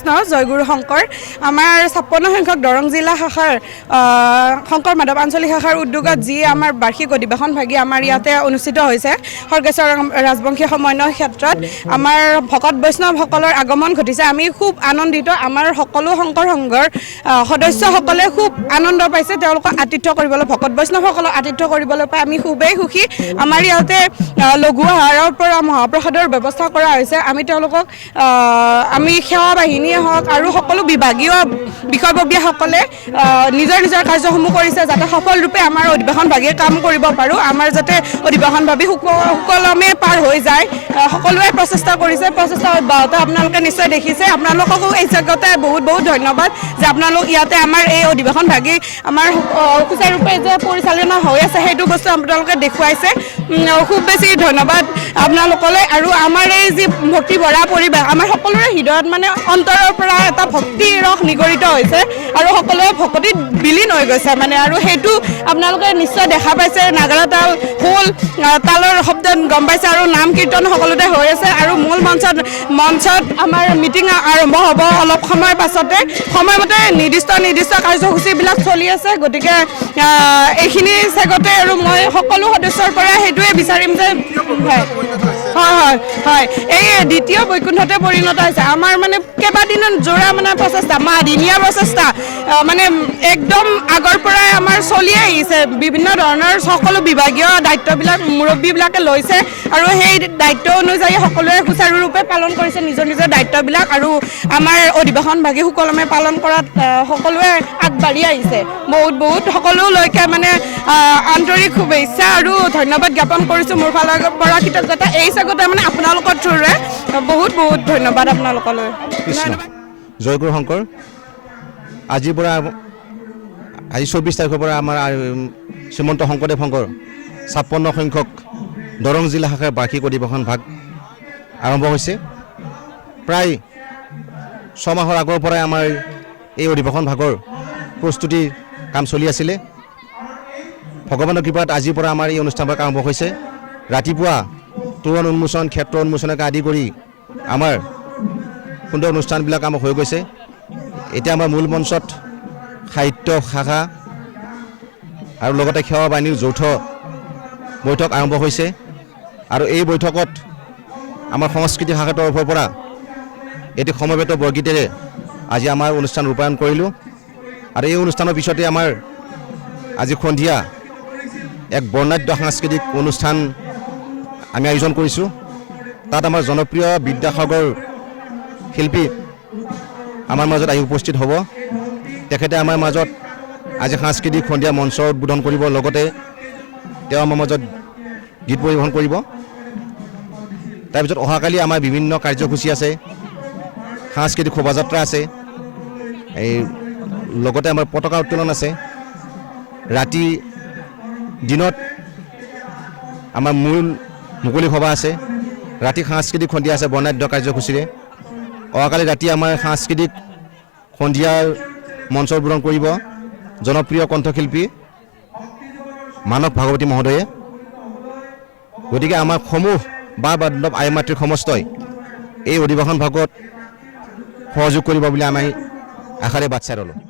বৈষ্ণৱ জয়গুৰু শংকৰ আমাৰ 56 সংখ্যক দৰং জিলা শাখাৰ শংকৰ মাধৱ আঞ্চলিক শাখাৰ উদ্যোগত যি আমাৰ বাৰ্ষিক অধিৱেশন ভাগি আমাৰ ইয়াতে অনুষ্ঠিত হৈছে সৰ্গেশ্বৰ ৰাজবংশী সমন্বয় ক্ষেত্ৰত আমাৰ ভকত বৈষ্ণৱসকলৰ আগমন ঘটিছে। আমি খুব আনন্দিত। আমাৰ সকলো শংকৰ সংঘৰ সদস্যসকলে খুব আনন্দ পাইছে। তেওঁলোকক আতিথ্য কৰিবলৈ ভকত বৈষ্ণৱসকলক আতিথ্য কৰিবলৈ পাই আমি খুবেই সুখী। আমাৰ ইয়াতে লঘু আহাৰৰ পৰা মহাপ্ৰসাদৰ ব্যৱস্থা কৰা হৈছে। আমি তেওঁলোকক আমি সেৱা বাহিনীয়ে হওক আৰু সকলো বিভাগীয় বিষয়ববীয়াসকলে নিজৰ নিজৰ কাৰ্যসমূহ কৰিছে যাতে সফলৰূপে আমাৰ অধিৱেশন ভাগি কাম কৰিব পাৰোঁ। আমাৰ যাতে অধিৱেশন ভাবি সুকলমে পাৰ হৈ যায় সকলোৱে প্ৰচেষ্টা কৰিছে। প্ৰচেষ্টা অব্যাহত আপোনালোকে নিশ্চয় দেখিছে। আপোনালোককো এই জগতে বহুত বহুত ধন্যবাদ যে আপোনালোক ইয়াতে আমাৰ এই অধিৱেশন ভাগি আমাৰ সুচাৰুৰূপে যে পৰিচালনা হৈ আছে সেইটো বস্তু আপোনালোকে দেখুৱাইছে। খুব বেছি ধন্যবাদ আপোনালোকলৈ। আৰু আমাৰ এই যি ভক্তি ভৰা পৰিৱেশ আমাৰ সকলোৰে হৃদয়ত মানে অন্তৰৰ পৰা এটা ভক্তি ৰস নিগৰিত হৈছে আৰু সকলোৱে ভকতিত বিলীন হৈ গৈছে মানে। আৰু সেইটো আপোনালোকে নিশ্চয় দেখা পাইছে। নাগাৰা তাল খোল তালৰ শব্দ গম পাইছে আৰু নাম কীৰ্তন সকলোতে হৈ আছে। আৰু মূল মঞ্চত আমাৰ মিটিং আৰম্ভ হ'ব অলপ সময়ৰ পাছতে। সময়মতে নিৰ্দিষ্ট কাৰ্যসূচীবিলাক চলি আছে। গতিকে এইখিনি চেগতে আৰু মই সকলো সদস্যৰ পৰা সেইটোৱে বিচাৰিম যে হয় এই দ্বিতীয় বৈকুণ্ঠতে পৰিণত হৈছে। আমাৰ মানে কেইবাদিনৰ জোৰা মানে প্ৰচেষ্টা মাহদিনীয়া প্ৰচেষ্টা মানে একদম আগৰ পৰাই আমাৰ চলি আহিছে। বিভিন্ন ধৰণৰ সকলো বিভাগীয় দায়িত্ববিলাক মুৰব্বীবিলাকে লৈছে আৰু সেই দায়িত্ব অনুযায়ী সকলোৱে সুচাৰুৰূপে পালন কৰিছে নিজৰ নিজৰ দায়িত্ববিলাক। আৰু আমাৰ অধিৱেশন ভাগি সুকলমে পালন কৰাত সকলোৱে আগবাঢ়ি আহিছে। বহুত সকলোলৈকে মানে আন্তৰিক শুভেচ্ছা আৰু ধন্যবাদ জ্ঞাপন কৰিছোঁ মোৰ ফালৰ পৰা কৃতজ্ঞতা। এই চাগতে মানে আপোনালোকৰ থ্ৰুৰে বহুত ধন্যবাদ আপোনালোকলৈ। জয়গুৰু শংকৰ আজিৰ পৰা আজি 24 তাৰিখৰ পৰা আমাৰ শ্ৰীমন্ত শংকৰদেৱ শংকৰ 56 সংখ্যক দৰং জিলা শাখাৰ বাৰ্ষিক অধিৱেশন ভাগ আৰম্ভ হৈছে। প্ৰায় 6 মাহৰ আগৰ পৰাই আমাৰ এই অধিৱেশন ভাগৰ প্ৰস্তুতিৰ কাম চলি আছিলে। ভগৱানৰ কৃপাত আজিৰ পৰা আমাৰ এই অনুষ্ঠান ভাগ আৰম্ভ হৈছে। ৰাতিপুৱা তোৰণ উন্মোচন ক্ষেত্ৰ উন্মোচনকে আদি কৰি আমাৰ সুন্দৰ অনুষ্ঠানবিলাক আমাৰ হৈ গৈছে। এতিয়া আমাৰ মূল মঞ্চত সাহিত্য শাখা আৰু লগতে সেৱা বাহিনীৰ যৌথ বৈঠক আৰম্ভ হৈছে। আৰু এই বৈঠকত আমাৰ সংস্কৃতি শাখাৰ তৰফৰ পৰা এটি সমবেত বৰগীতেৰে আজি আমাৰ অনুষ্ঠান ৰূপায়ণ কৰিলোঁ। আৰু এই অনুষ্ঠানৰ পিছতে আমাৰ আজি সন্ধিয়া এক বৰ্ণাঢ্য সাংস্কৃতিক অনুষ্ঠান আমি আয়োজন কৰিছোঁ। তাত আমাৰ জনপ্ৰিয় বিদ্যাসাগৰ শিল্পী আমাৰ মাজত আহি উপস্থিত হ'ব। তেখেতে আমাৰ মাজত আজি সাংস্কৃতিক সন্ধিয়া মঞ্চৰ উদ্বোধন কৰিব। লগতে তেওঁ আমাৰ মাজত গীত পৰিৱেশন কৰিব। তাৰপিছত অহাকালি আমাৰ বিভিন্ন কাৰ্যসূচী আছে। সাংস্কৃতিক শোভাযাত্ৰা আছে। এই লগতে আমাৰ পতাকা উত্তোলন আছে। দিনত আমাৰ মূল মুকলি সভা আছে। ৰাতি সাংস্কৃতিক সন্ধিয়া আছে বৰ্ণাঢ্য কাৰ্যসূচীৰে। অহাকালি ৰাতি আমাৰ সাংস্কৃতিক সন্ধিয়াৰ মঞ্চ উদ্বোধন কৰিব জনপ্ৰিয় কণ্ঠশিল্পী মানৱ ভাগৱতী মহোদয়ে। গতিকে আমাৰ সমূহ বান্ধৱ আই মাতৃৰ সমস্তই এই অধিৱেশন ভাগত সহযোগ কৰিব বুলি আমি আশাৰে বাট চাই ৰ'লোঁ।